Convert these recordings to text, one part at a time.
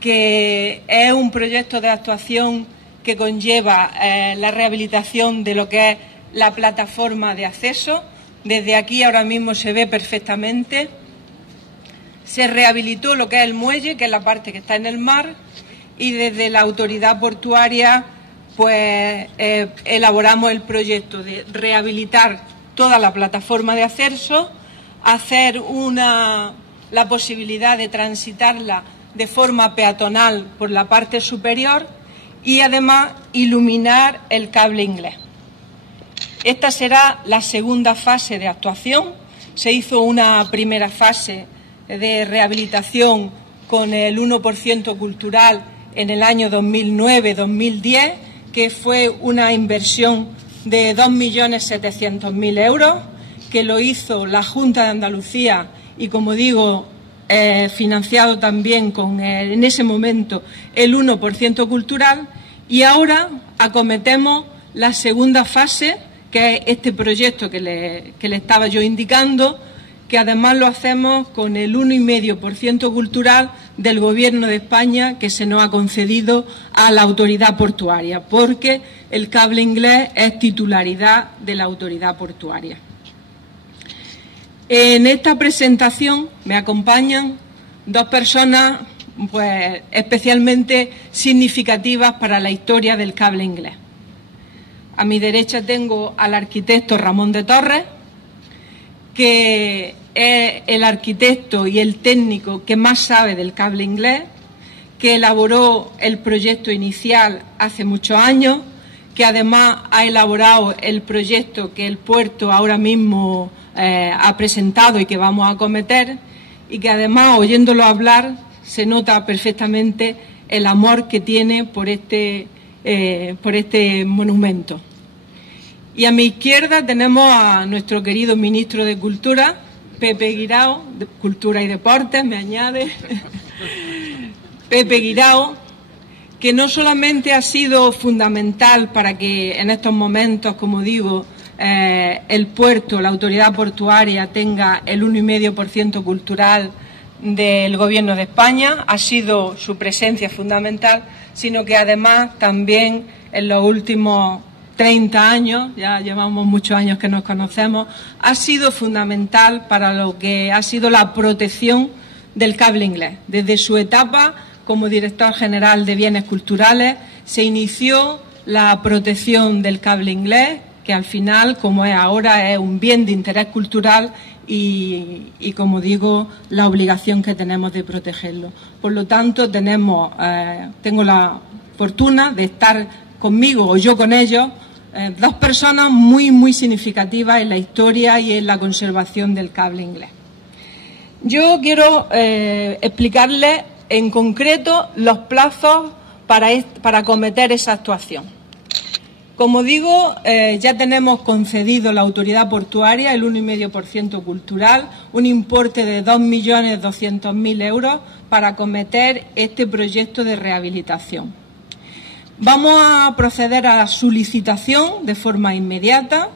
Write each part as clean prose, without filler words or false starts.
que es un proyecto de actuación que conlleva la rehabilitación de lo que es la plataforma de acceso. Desde aquí ahora mismo se ve perfectamente. Se rehabilitó lo que es el muelle, que es la parte que está en el mar, y desde la autoridad portuaria pues elaboramos el proyecto de rehabilitar toda la plataforma de acceso, hacer la posibilidad de transitarla de forma peatonal por la parte superior y además iluminar el cable inglés. Esta será la segunda fase de actuación. Se hizo una primera fase de rehabilitación con el 1% cultural en el año 2009-2010, que fue una inversión de 2.700.000 euros, que lo hizo la Junta de Andalucía y, como digo, financiado también con en ese momento el 1% cultural, y ahora acometemos la segunda fase, que es este proyecto que le estaba yo indicando, que además lo hacemos con el 1,5% cultural del Gobierno de España que se nos ha concedido a la autoridad portuaria, porque el cable inglés es titularidad de la autoridad portuaria. En esta presentación me acompañan dos personas pues especialmente significativas para la historia del cable inglés. A mi derecha tengo al arquitecto Ramón de Torres, que es el arquitecto y el técnico que más sabe del cable inglés, que elaboró el proyecto inicial hace muchos años, que además ha elaborado el proyecto que el puerto ahora mismo ha presentado y que vamos a acometer, y que además, oyéndolo hablar, se nota perfectamente el amor que tiene por este monumento. Y a mi izquierda tenemos a nuestro querido ministro de Cultura, Pepe Guirao, de Cultura y Deportes, me añade, Pepe Guirao, que no solamente ha sido fundamental para que en estos momentos, como digo, el puerto, la autoridad portuaria, tenga el 1,5% cultural del Gobierno de España, ha sido su presencia fundamental, sino que además también en los últimos 30 años, ya llevamos muchos años que nos conocemos, ha sido fundamental para lo que ha sido la protección del cable inglés. Desde su etapa como director general de bienes culturales se inició la protección del cable inglés, que al final, como es ahora, es un bien de interés cultural y como digo, la obligación que tenemos de protegerlo. Por lo tanto, tengo la fortuna de estar conmigo, o yo con ellos, dos personas muy significativas en la historia y en la conservación del cable inglés. Yo quiero explicarles en concreto los plazos para acometer esa actuación. Como digo, ya tenemos concedido la autoridad portuaria el 1,5% cultural, un importe de 2.200.000 euros para acometer este proyecto de rehabilitación. Vamos a proceder a la licitación de forma inmediata,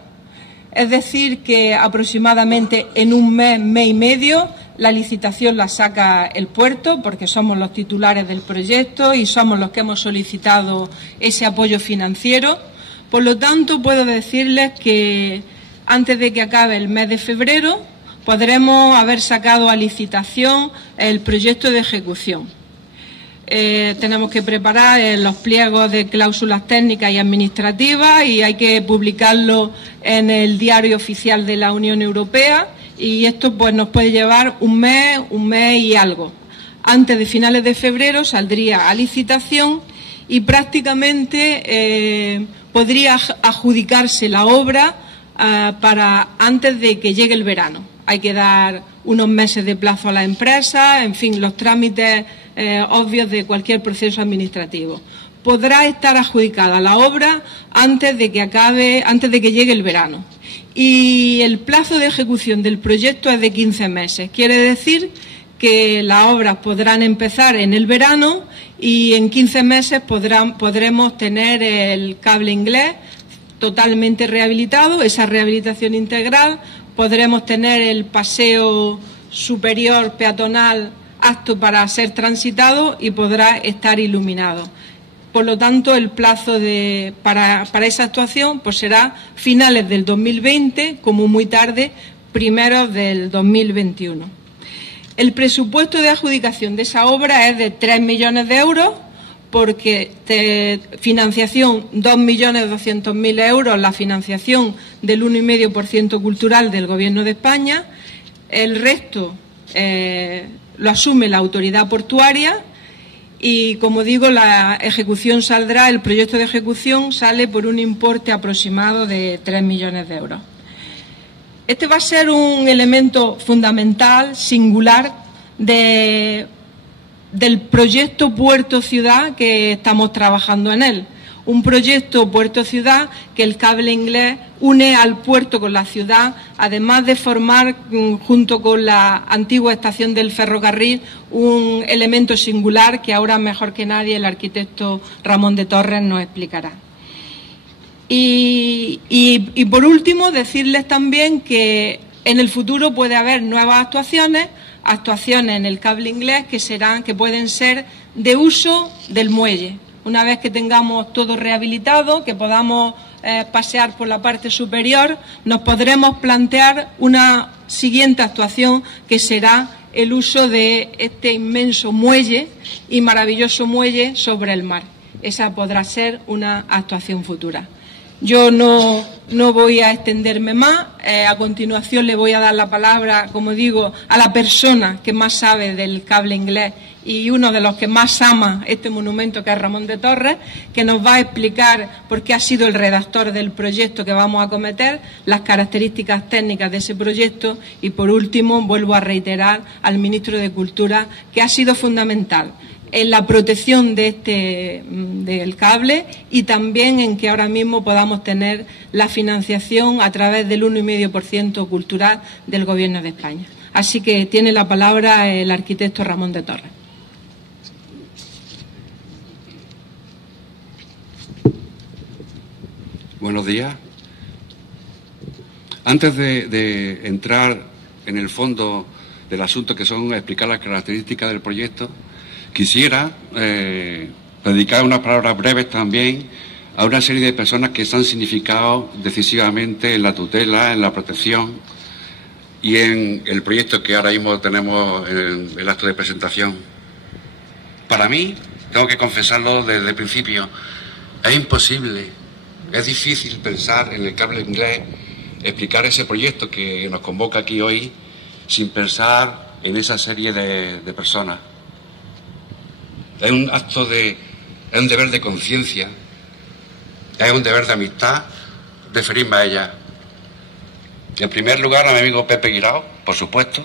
es decir, que aproximadamente en un mes y medio, la licitación la saca el puerto, porque somos los titulares del proyecto y somos los que hemos solicitado ese apoyo financiero. Por lo tanto, puedo decirles que antes de que acabe el mes de febrero podremos haber sacado a licitación el proyecto de ejecución. Tenemos que preparar los pliegos de cláusulas técnicas y administrativas y hay que publicarlo en el Diario Oficial de la Unión Europea, y esto pues nos puede llevar un mes y algo. Antes de finales de febrero saldría a licitación y prácticamente podría adjudicarse la obra para antes de que llegue el verano. Hay que dar unos meses de plazo a la empresa, en fin, los trámites obvios de cualquier proceso administrativo. Podrá estar adjudicada la obra antes de que llegue el verano. Y el plazo de ejecución del proyecto es de 15 meses. Quiere decir que las obras podrán empezar en el verano y en 15 meses podremos tener el cable inglés totalmente rehabilitado, esa rehabilitación integral. Podremos tener el paseo superior peatonal apto para ser transitado y podrá estar iluminado. Por lo tanto, el plazo para esa actuación pues será finales del 2020, como muy tarde, primeros del 2021. El presupuesto de adjudicación de esa obra es de 3 millones de euros, porque financiación 2.200.000 euros, la financiación del 1,5% cultural del Gobierno de España, el resto lo asume la autoridad portuaria y, como digo, la ejecución saldrá, el proyecto de ejecución sale por un importe aproximado de 3 millones de euros. Este va a ser un elemento fundamental, singular, del proyecto Puerto-Ciudad que estamos trabajando en él. Un proyecto Puerto-Ciudad que el cable inglés une al puerto con la ciudad, además de formar, junto con la antigua estación del ferrocarril, un elemento singular que ahora mejor que nadie el arquitecto Ramón de Torres nos explicará. Y por último, decirles también que en el futuro puede haber nuevas actuaciones en el cable inglés que pueden ser de uso del muelle. Una vez que tengamos todo rehabilitado, que podamos pasear por la parte superior, nos podremos plantear una siguiente actuación que será el uso de este inmenso muelle y maravilloso muelle sobre el mar. Esa podrá ser una actuación futura. Yo no voy a extenderme más. A continuación le voy a dar la palabra, como digo, a la persona que más sabe del cable inglés y uno de los que más ama este monumento, que es Ramón de Torres, que nos va a explicar por qué ha sido el redactor del proyecto que vamos a acometer, las características técnicas de ese proyecto y, por último, vuelvo a reiterar al ministro de Cultura que ha sido fundamental en la protección del cable y también en que ahora mismo podamos tener la financiación a través del 1,5% cultural del Gobierno de España. Así que tiene la palabra el arquitecto Ramón de Torres. Buenos días. Antes de entrar en el fondo del asunto, que son explicar las características del proyecto, quisiera dedicar unas palabras breves también a una serie de personas que se han significado decisivamente en la tutela, en la protección y en el proyecto que ahora mismo tenemos en el acto de presentación. Para mí, tengo que confesarlo desde el principio, es imposible, es difícil pensar en el cable inglés, explicar ese proyecto que nos convoca aquí hoy sin pensar en esa serie de personas. Es un acto es un deber de conciencia, es un deber de amistad referirme a ella. En primer lugar, a mi amigo Pepe Guirao, por supuesto.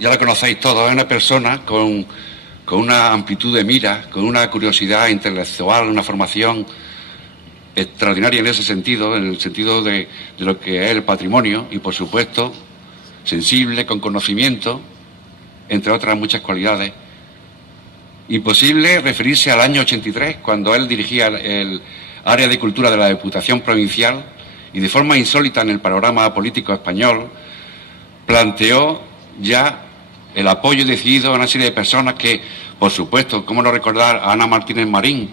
Ya lo conocéis todos, es una persona con una amplitud de mira, con una curiosidad intelectual, una formación extraordinaria en ese sentido, en el sentido de lo que es el patrimonio y, por supuesto, sensible, con conocimiento, entre otras muchas cualidades. Imposible referirse al año 83, cuando él dirigía el área de cultura de la Diputación Provincial y de forma insólita en el panorama político español planteó ya el apoyo decidido a una serie de personas que, por supuesto, cómo no recordar a Ana Martínez Marín,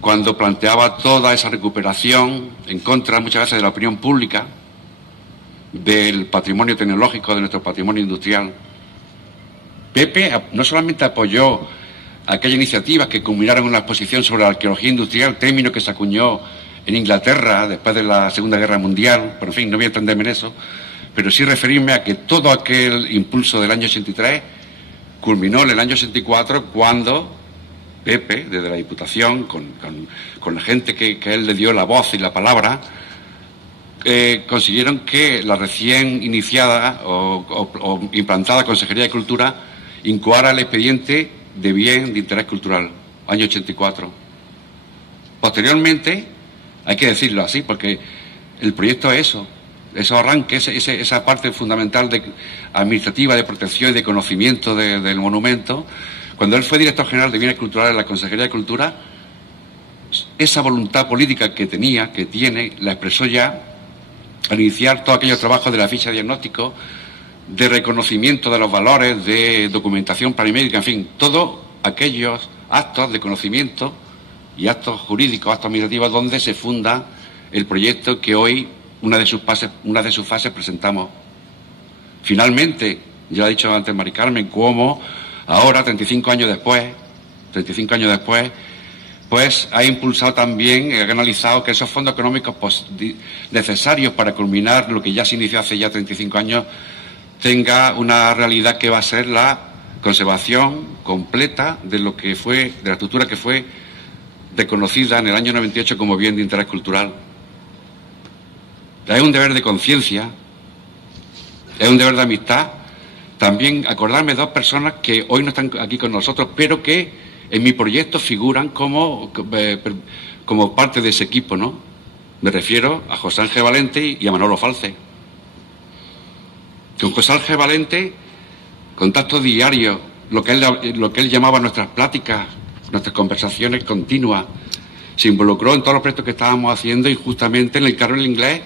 cuando planteaba toda esa recuperación en contra muchas veces de la opinión pública, del patrimonio tecnológico, de nuestro patrimonio industrial. Pepe no solamente apoyó aquellas iniciativas que culminaron en la exposición sobre la arqueología industrial, término que se acuñó en Inglaterra después de la Segunda Guerra Mundial, pero en fin, no voy a entenderme en eso, pero sí referirme a que todo aquel impulso del año 83 culminó en el año 84 cuando Pepe, desde la Diputación, con la gente que él le dio la voz y la palabra, consiguieron que la recién iniciada o implantada Consejería de Cultura incoara el expediente de bien de interés cultural, año 84. Posteriormente, hay que decirlo así, porque el proyecto es eso, esos arranques, esa parte fundamental administrativa de protección y de conocimiento del monumento. Cuando él fue director general de Bienes Culturales de la Consejería de Cultura, esa voluntad política que tiene, la expresó ya al iniciar todos aquellos trabajos de la ficha de diagnóstico de reconocimiento de los valores, de documentación paramédica, en fin, todos aquellos actos de conocimiento y actos jurídicos, actos administrativos, donde se funda el proyecto que hoy, una de sus fases presentamos. Finalmente, ya ha dicho antes Mari Carmen, cómo ahora, 35 años después, pues ha impulsado también, ha analizado que esos fondos económicos necesarios para culminar lo que ya se inició hace ya 35 años, tenga una realidad que va a ser la conservación completa de lo que fue, de la estructura que fue reconocida en el año 98 como bien de interés cultural. Es un deber de conciencia, es un deber de amistad, también acordarme de dos personas que hoy no están aquí con nosotros, pero que en mi proyecto figuran como parte de ese equipo, ¿no? Me refiero a José Ángel Valente y a Manolo Falce. Con José Ángel Valente, contacto diario, lo que él llamaba nuestras pláticas, nuestras conversaciones continuas. Se involucró en todos los proyectos que estábamos haciendo y justamente en el Carol Inglés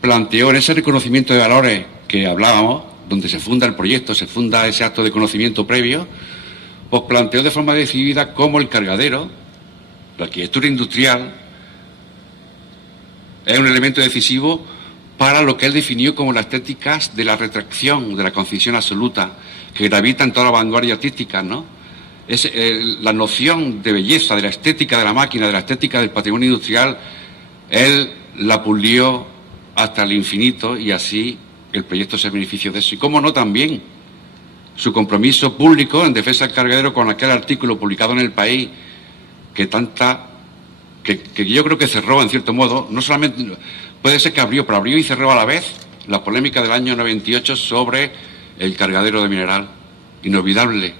planteó en ese reconocimiento de valores que hablábamos, donde se funda el proyecto, se funda ese acto de conocimiento previo, pues planteó de forma decidida cómo el cargadero, la arquitectura industrial, es un elemento decisivo para lo que él definió como las estéticas de la retracción, de la concisión absoluta, que gravita en toda la vanguardia artística, ¿no? Es la noción de belleza, de la estética de la máquina, de la estética del patrimonio industrial, él la pulió hasta el infinito y así el proyecto se benefició de eso. Y cómo no también su compromiso público en defensa del cargadero con aquel artículo publicado en El País que yo creo que cerró en cierto modo, no solamente, puede ser que abrió, pero abrió y cerró a la vez la polémica del año 98 sobre el cargadero de mineral. Inolvidable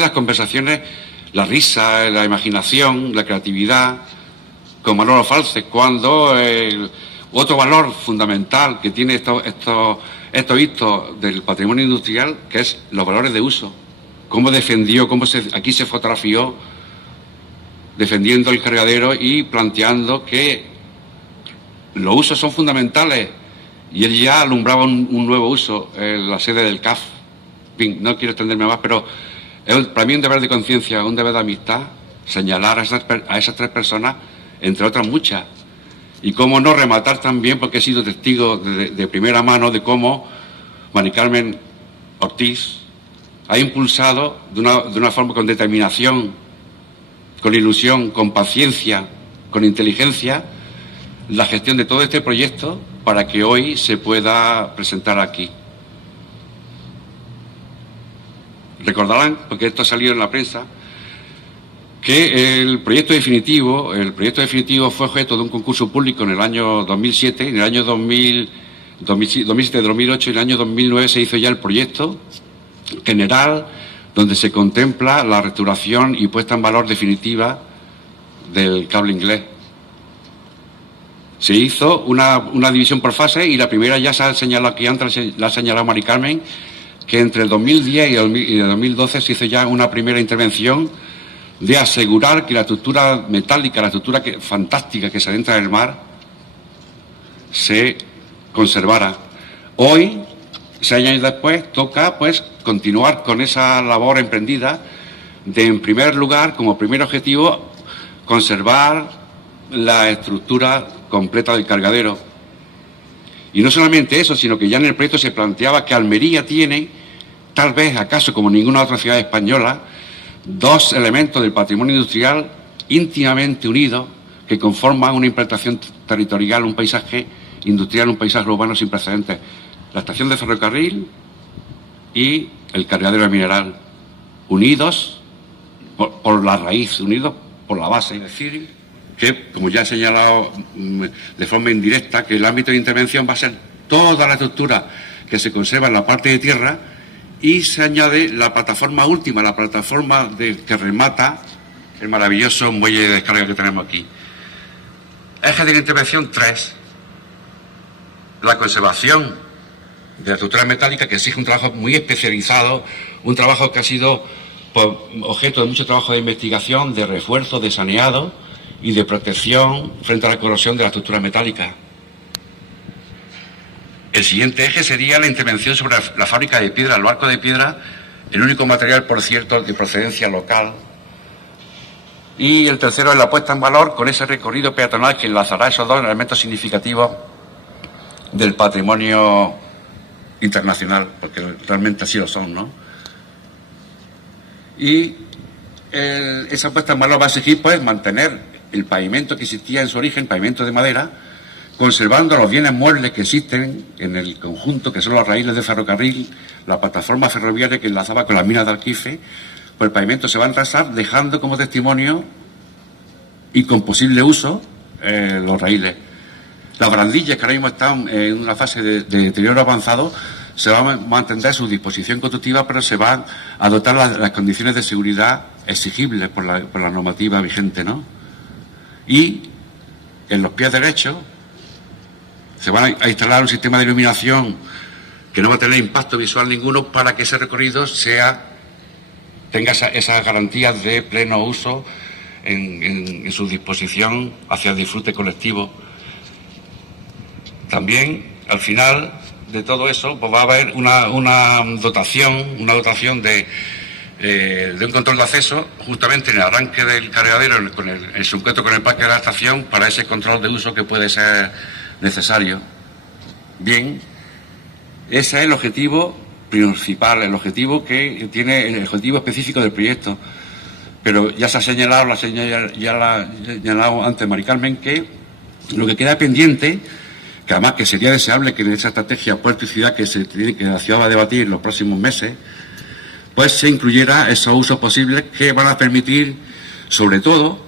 las conversaciones, la risa, la imaginación, la creatividad con Manolo Falce, cuando otro valor fundamental que tiene estos hitos del patrimonio industrial, que es los valores de uso. Cómo defendió, aquí se fotografió defendiendo el cargadero y planteando que los usos son fundamentales. Y él ya alumbraba un nuevo uso en la sede del CAF. En fin, no quiero extenderme más, pero es para mí un deber de conciencia, un deber de amistad, señalar a esas tres personas, entre otras muchas. Y cómo no rematar también, porque he sido testigo de primera mano de cómo Mari Carmen Ortiz ha impulsado de una forma con determinación, con ilusión, con paciencia, con inteligencia, la gestión de todo este proyecto para que hoy se pueda presentar aquí. Recordarán, porque esto ha salido en la prensa, que el proyecto definitivo fue objeto de un concurso público en el año 2007, en el año 2007-2008 y en el año 2009 se hizo ya el proyecto general donde se contempla la restauración y puesta en valor definitiva del cable inglés. Se hizo una división por fase y la primera ya se ha señalado aquí antes, la ha señalado Mari Carmen, que entre el 2010 y el 2012 se hizo ya una primera intervención de asegurar que la estructura metálica, la estructura fantástica que se adentra en el mar, se conservara. Hoy, 6 años después, toca pues continuar con esa labor emprendida de, en primer lugar, como primer objetivo, conservar la estructura completa del cargadero. Y no solamente eso, sino que ya en el proyecto se planteaba que Almería tiene, tal vez acaso como ninguna otra ciudad española, dos elementos del patrimonio industrial íntimamente unidos que conforman una implantación territorial, un paisaje industrial, un paisaje urbano sin precedentes. La estación de ferrocarril y el cargadero de mineral, unidos por la raíz, unidos por la base. Es decir, que, como ya he señalado de forma indirecta, que el ámbito de intervención va a ser toda la estructura que se conserva en la parte de tierra y se añade la plataforma última, la plataforma que remata el maravilloso muelle de descarga que tenemos aquí. Eje de la intervención 3. La conservación de la estructura metálica, que exige un trabajo muy especializado, un trabajo que ha sido objeto de mucho trabajo de investigación, de refuerzo, de saneado y de protección frente a la corrosión de la estructura metálica. El siguiente eje sería la intervención sobre la fábrica de piedra, el barco de piedra, el único material, por cierto, de procedencia local. Y el tercero es la puesta en valor con ese recorrido peatonal que enlazará esos dos elementos significativos del patrimonio internacional, porque realmente así lo son, ¿no? Y esa puesta en valor va a exigir, pues, mantener el pavimento que existía en su origen, pavimento de madera, conservando los bienes muebles que existen en el conjunto, que son los raíles de ferrocarril, la plataforma ferroviaria que enlazaba con las minas de Alquife. Pues el pavimento se va a enrasar, dejando como testimonio y con posible uso los raíles. Las barandillas, que ahora mismo están en una fase de deterioro avanzado, se va a mantener su disposición constructiva, pero se van a dotar las condiciones de seguridad exigibles por la normativa vigente, ¿no? Y en los pies derechos se van a instalar un sistema de iluminación que no va a tener impacto visual ninguno para que ese recorrido tenga esas garantías de pleno uso en su disposición hacia el disfrute colectivo. También, al final de todo eso, pues va a haber una dotación de un control de acceso justamente en el arranque del cargadero, en sujeto con el parque de la estación, para ese control de uso que puede ser necesario. Bien, ese es el objetivo principal, el objetivo que tiene el objetivo específico del proyecto. Pero ya se ha señalado, ya la ha señalado antes Mari Carmen, que lo que queda pendiente, que además que sería deseable que en esa estrategia puerto y ciudad que la ciudad va a debatir en los próximos meses, pues se incluyera esos usos posibles que van a permitir, sobre todo,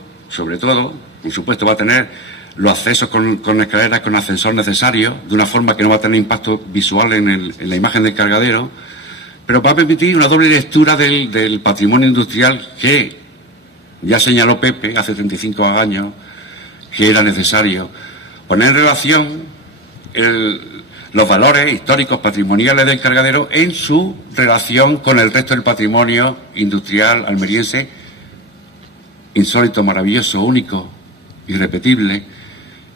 por supuesto, va a tener los accesos con escaleras, con ascensor necesario, de una forma que no va a tener impacto visual en la imagen del cargadero, pero va a permitir una doble lectura del patrimonio industrial que ya señaló Pepe hace 35 años que era necesario poner en relación los valores históricos patrimoniales del cargadero en su relación con el resto del patrimonio industrial almeriense, insólito, maravilloso, único, irrepetible,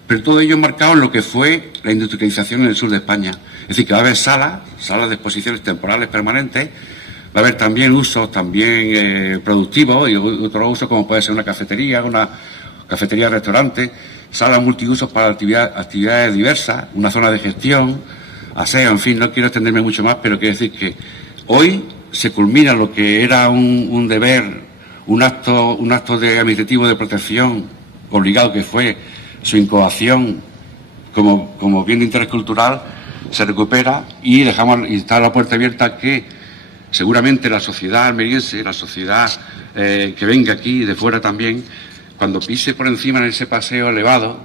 pero todo ello marcado en lo que fue la industrialización en el sur de España. Es decir, que va a haber salas de exposiciones temporales permanentes, va a haber también usos productivos y otros usos como puede ser una cafetería-restaurante, salas multiusos para actividades diversas, una zona de gestión, aseo, en fin, no quiero extenderme mucho más, pero quiero decir que hoy se culmina lo que era un deber, un acto administrativo de protección obligado, que fue su incoación como bien de interés cultural, se recupera y está la puerta abierta que seguramente la sociedad almeriense, la sociedad que venga aquí de fuera también, cuando pise por encima en ese paseo elevado,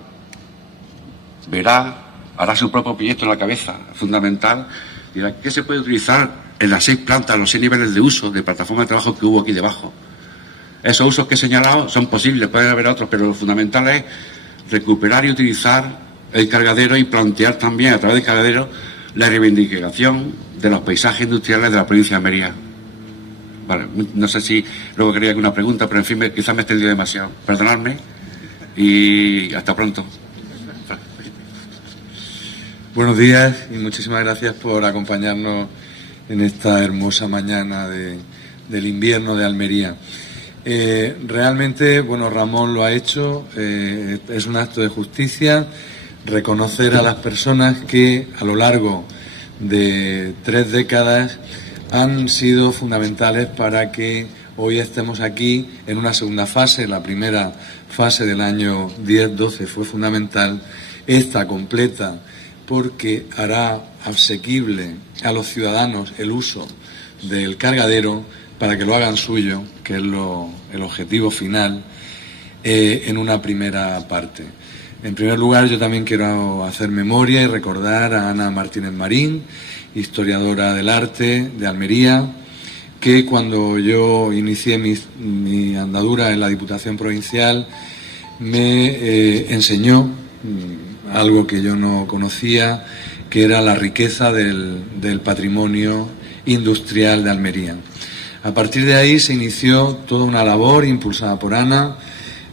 hará su propio proyecto en la cabeza, fundamental, dirá qué se puede utilizar en las 6 plantas, los 6 niveles de uso de plataforma de trabajo que hubo aquí debajo. Esos usos que he señalado son posibles, pueden haber otros, pero lo fundamental es recuperar y utilizar el cargadero y plantear también a través del cargadero la reivindicación de los paisajes industriales de la provincia de Almería. Vale, no sé si luego quería alguna pregunta, pero en fin, quizás me he extendido demasiado. Perdonadme y hasta pronto. Buenos días y muchísimas gracias por acompañarnos en esta hermosa mañana del invierno de Almería. Realmente, bueno, Ramón lo ha hecho, es un acto de justicia reconocer a las personas que a lo largo de 3 décadas han sido fundamentales para que hoy estemos aquí en una segunda fase. La primera fase del año 10-12 fue fundamental, esta completa porque hará asequible a los ciudadanos el uso del cargadero para que lo hagan suyo, que es el objetivo final, en una primera parte. En primer lugar, yo también quiero hacer memoria y recordar a Ana Martínez Marín, historiadora del arte de Almería, que cuando yo inicié mi andadura en la Diputación Provincial me enseñó algo que yo no conocía, que era la riqueza del patrimonio industrial de Almería. A partir de ahí se inició toda una labor impulsada por Ana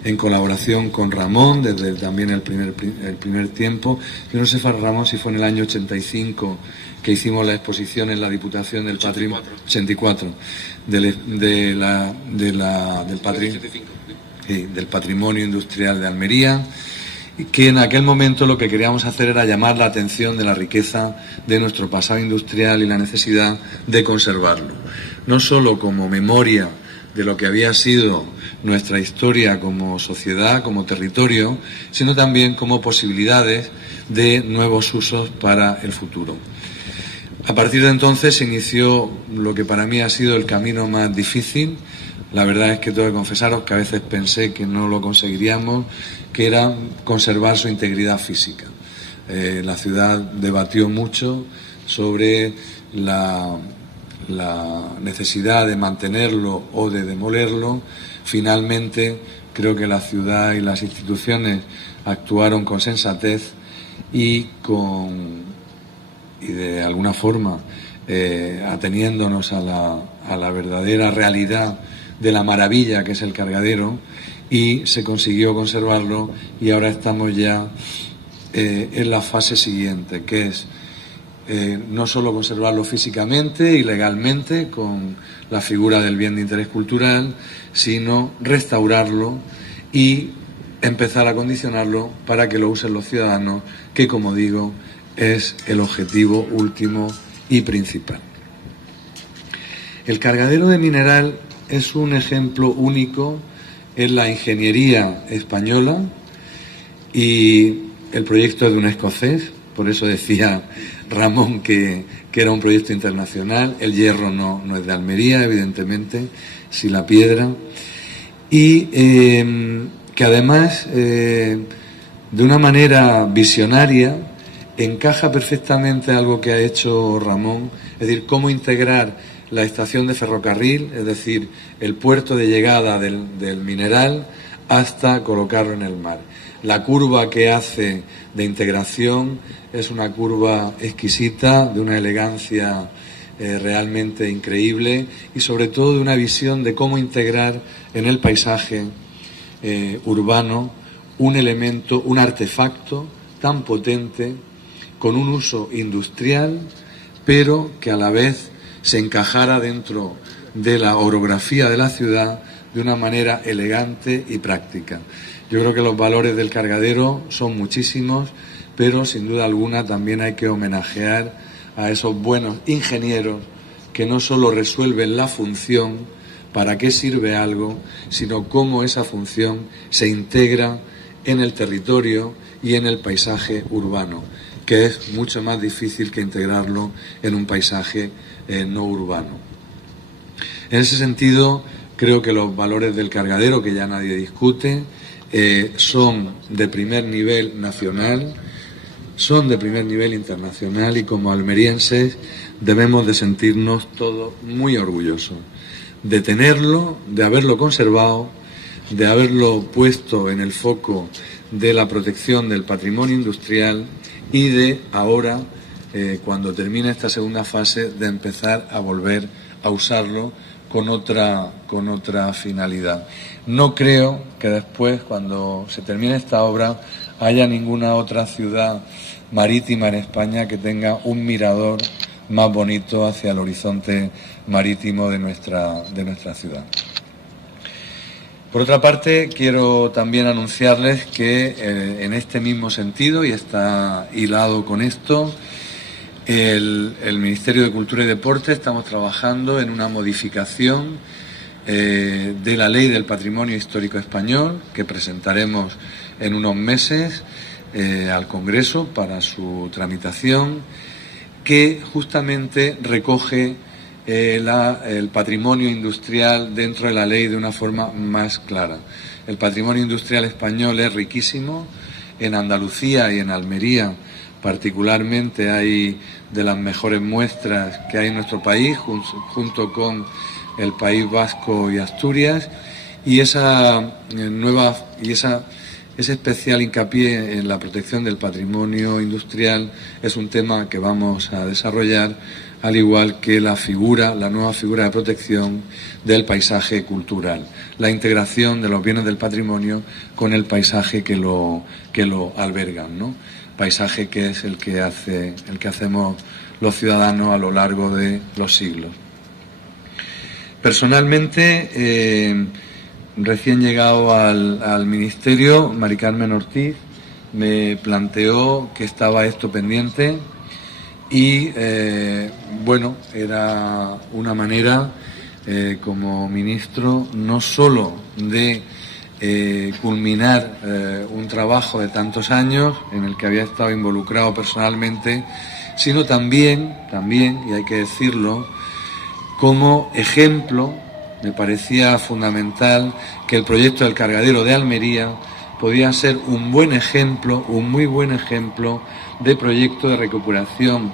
en colaboración con Ramón desde también el primer tiempo. Yo no sé, Ramón, si fue en el año 85 que hicimos la exposición en la Diputación del Patrimonio, 84, del Patrimonio Industrial de Almería, que en aquel momento lo que queríamos hacer era llamar la atención de la riqueza de nuestro pasado industrial y la necesidad de conservarlo, no solo como memoria de lo que había sido nuestra historia como sociedad, como territorio, sino también como posibilidades de nuevos usos para el futuro. A partir de entonces se inició lo que para mí ha sido el camino más difícil. La verdad es que tengo que confesaros que a veces pensé que no lo conseguiríamos, que era conservar su integridad física. La ciudad debatió mucho sobre la necesidad de mantenerlo o de demolerlo. Finalmente, creo que la ciudad y las instituciones actuaron con sensatez y de alguna forma ateniéndonos a la verdadera realidad de la maravilla que es el cargadero, y se consiguió conservarlo, y ahora estamos ya en la fase siguiente, que es no solo conservarlo físicamente y legalmente con la figura del bien de interés cultural, sino restaurarlo y empezar a condicionarlo para que lo usen los ciudadanos, que, como digo, es el objetivo último y principal. El cargadero de Mineral es un ejemplo único en la ingeniería española, y el proyecto es de un escocés, por eso decía Ramón que era un proyecto internacional. El hierro no es de Almería, evidentemente, sí la piedra, y que además de una manera visionaria encaja perfectamente algo que ha hecho Ramón, es decir, cómo integrar la estación de ferrocarril, es decir, el puerto de llegada del mineral, hasta colocarlo en el mar. La curva que hace de integración es una curva exquisita, de una elegancia realmente increíble, y sobre todo de una visión de cómo integrar en el paisaje urbano un elemento, un artefacto tan potente, con un uso industrial, pero que a la vez se encajara dentro de la orografía de la ciudad de una manera elegante y práctica. Yo creo que los valores del cargadero son muchísimos, pero sin duda alguna también hay que homenajear a esos buenos ingenieros que no solo resuelven la función, para qué sirve algo, sino cómo esa función se integra en el territorio y en el paisaje urbano, que es mucho más difícil que integrarlo en un paisaje no urbano. En ese sentido, creo que los valores del cargadero, que ya nadie discute, son de primer nivel nacional, son de primer nivel internacional, y como almerienses debemos de sentirnos todos muy orgullosos de tenerlo, de haberlo conservado, de haberlo puesto en el foco de la protección del patrimonio industrial, y de ahora, cuando termine esta segunda fase, de empezar a volver a usarlo con otra finalidad. No creo que después, cuando se termine esta obra, haya ninguna otra ciudad marítima en España que tenga un mirador más bonito hacia el horizonte marítimo de nuestra ciudad. Por otra parte, quiero también anunciarles que en este mismo sentido, y está hilado con esto, el Ministerio de Cultura y Deporte estamos trabajando en una modificación de la Ley del Patrimonio Histórico Español, que presentaremos en unos meses al Congreso para su tramitación, que justamente recoge el patrimonio industrial dentro de la ley de una forma más clara. El patrimonio industrial español es riquísimo. En Andalucía y en Almería particularmente hay de las mejores muestras que hay en nuestro país, junto con el País Vasco y Asturias, y ese especial hincapié en la protección del patrimonio industrial es un tema que vamos a desarrollar al igual que la nueva figura de protección del paisaje cultural, la integración de los bienes del patrimonio con el paisaje que lo albergan, ¿no? Paisaje que es el que hacemos los ciudadanos a lo largo de los siglos. Personalmente, recién llegado al Ministerio, Mari Carmen Ortiz me planteó que estaba esto pendiente y, bueno, era una manera, como ministro, no solo de culminar un trabajo de tantos años en el que había estado involucrado personalmente, sino también, y hay que decirlo, como ejemplo. Me parecía fundamental que el proyecto del cargadero de Almería podía ser un muy buen ejemplo de proyecto de recuperación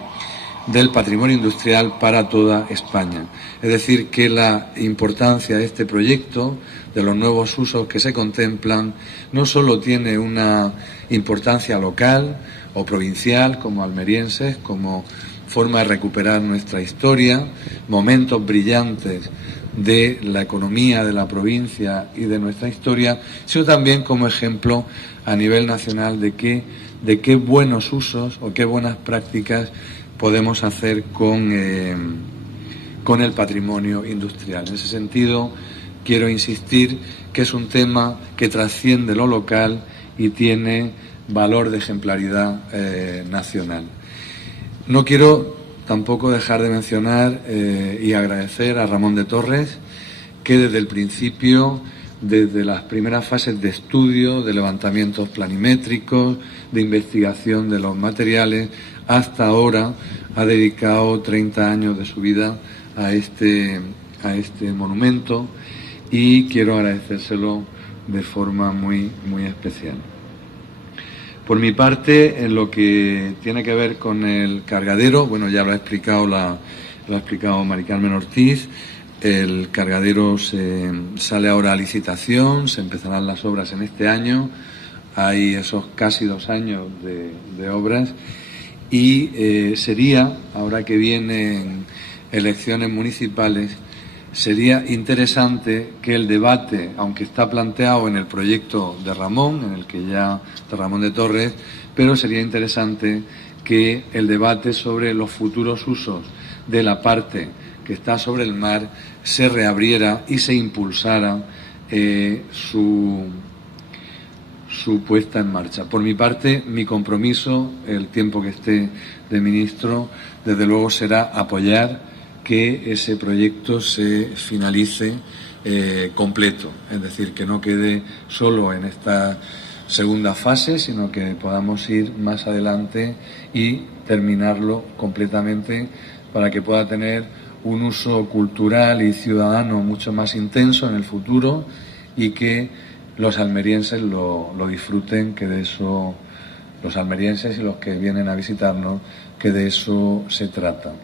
del patrimonio industrial para toda España. Es decir, que la importancia de este proyecto, de los nuevos usos que se contemplan, no solo tiene una importancia local o provincial como almerienses, como forma de recuperar nuestra historia, momentos brillantes de la economía de la provincia y de nuestra historia, sino también como ejemplo a nivel nacional de qué buenos usos o qué buenas prácticas podemos hacer con el patrimonio industrial. En ese sentido, quiero insistir que es un tema que trasciende lo local y tiene valor de ejemplaridad nacional. No quiero tampoco dejar de mencionar y agradecer a Ramón de Torres, que desde el principio, desde las primeras fases de estudio, de levantamientos planimétricos, de investigación de los materiales, hasta ahora ha dedicado 30 años de su vida a este monumento, y quiero agradecérselo de forma muy, muy especial. Por mi parte, en lo que tiene que ver con el cargadero, bueno, ya lo ha explicado Mari Carmen Ortiz. El cargadero sale ahora a licitación, se empezarán las obras en este año. Hay esos casi 2 años de obras y sería, ahora que vienen elecciones municipales, sería interesante que el debate, aunque está planteado en el proyecto de Ramón de Torres, pero sería interesante que el debate sobre los futuros usos de la parte que está sobre el mar se reabriera y se impulsara su puesta en marcha. Por mi parte, mi compromiso, el tiempo que esté de ministro, desde luego será apoyar que ese proyecto se finalice completo, es decir, que no quede solo en esta segunda fase, sino que podamos ir más adelante y terminarlo completamente para que pueda tener un uso cultural y ciudadano mucho más intenso en el futuro y que los almerienses lo disfruten, que de eso, los almerienses y los que vienen a visitarnos, que de eso se trata.